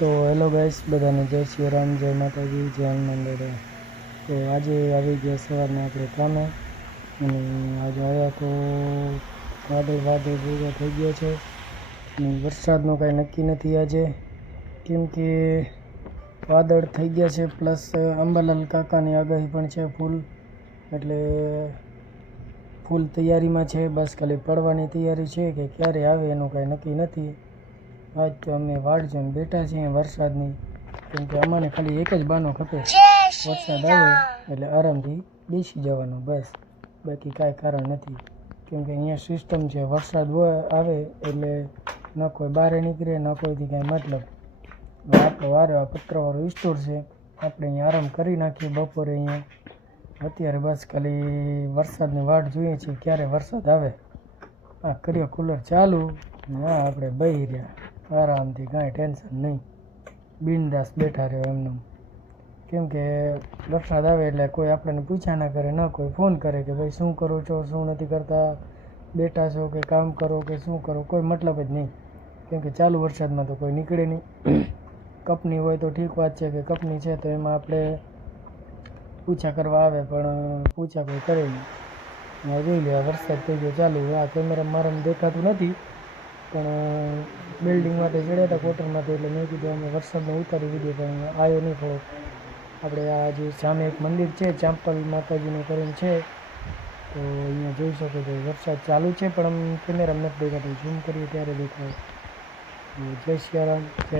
તો hello guys, બધાને જય શ્રી રામ, જય માતાજી, જય હનુમાન દાદા. તો આજે આવી ગયા સવારના આપણે કામે, અને આજે આવ્યા તો વાદળ ભેગા થઈ ગયા છે, અને વરસાદનું કાંઈ નક્કી નથી આજે, કેમ કે વાદળ થઈ ગયા છે, પ્લસ અંબાલાલ કાકાની આગાહી પણ છે ફૂલ, એટલે ફૂલ તૈયારીમાં છે. બસ ખાલી પડવાની તૈયારી છે કે ક્યારે આવે એનું કાંઈ નક્કી નથી. આજ તો અમે વાડ જોઈને બેઠા છીએ વરસાદની, કેમ કે અમારે ખાલી એક જ બાનો ખપે, વરસાદ આવે એટલે આરામથી બેસી જવાનું, બસ. બાકી કાંઈ કારણ નથી, કેમ કે અહીંયા સિસ્ટમ છે, વરસાદ આવે એટલે ન કોઈ બહાર નીકળે, ન કોઈથી કાંઈ મતલબ. આપણો વારો આ પત્રવાળો સ્ટોર છે, આપણે અહીંયા આરામ કરી નાખીએ બપોરે. અહીંયા અત્યારે બસ ખાલી વરસાદની વાટ જોઈએ છીએ ક્યારે વરસાદ આવે. આ કર્યો કુલર ચાલુ, હા આપણે બેસી રહ્યા આરામથી, કાંઈ ટેન્શન નહીં, બિંદાસ બેઠા રહ્યો એમને. કેમ કે વરસાદ આવે એટલે કોઈ આપણને પૂછ્યા ના કરે, ન કોઈ ફોન કરે કે ભાઈ શું કરો છો, શું નથી કરતા, બેઠા છો કે કામ કરો કે શું કરો, કોઈ મતલબ જ નહીં. કેમ કે ચાલુ વરસાદમાં તો કોઈ નીકળે નહીં. કંપની હોય તો ઠીક વાત છે કે કંપની છે તો એમાં આપણે પૂછા કરવા આવે, પણ પૂછા કોઈ કરે નહીં. જોઈ લે, વરસાદ થઈ ગયો ચાલુ. આ કેમેરા મારામાં દેખાતું નથી, પણ બિલ્ડિંગ માટે ચડ્યા હતા કોટરમાંથી, એટલે મેં કીધું અમે વરસાદને ઉતારી દીધો, પણ આવ્યો નહીં થોડોક. આપણે આ જે સામે એક મંદિર છે, ચાંપલ માતાજીનું કરીને છે, તો અહીંયા જોઈ શકો છો વરસાદ ચાલુ છે, પણ આમ કેમેરામાં નથી દેખાતું, ઝૂમ કરીએ ત્યારે દેખાય. જય શ્રી રામ, જય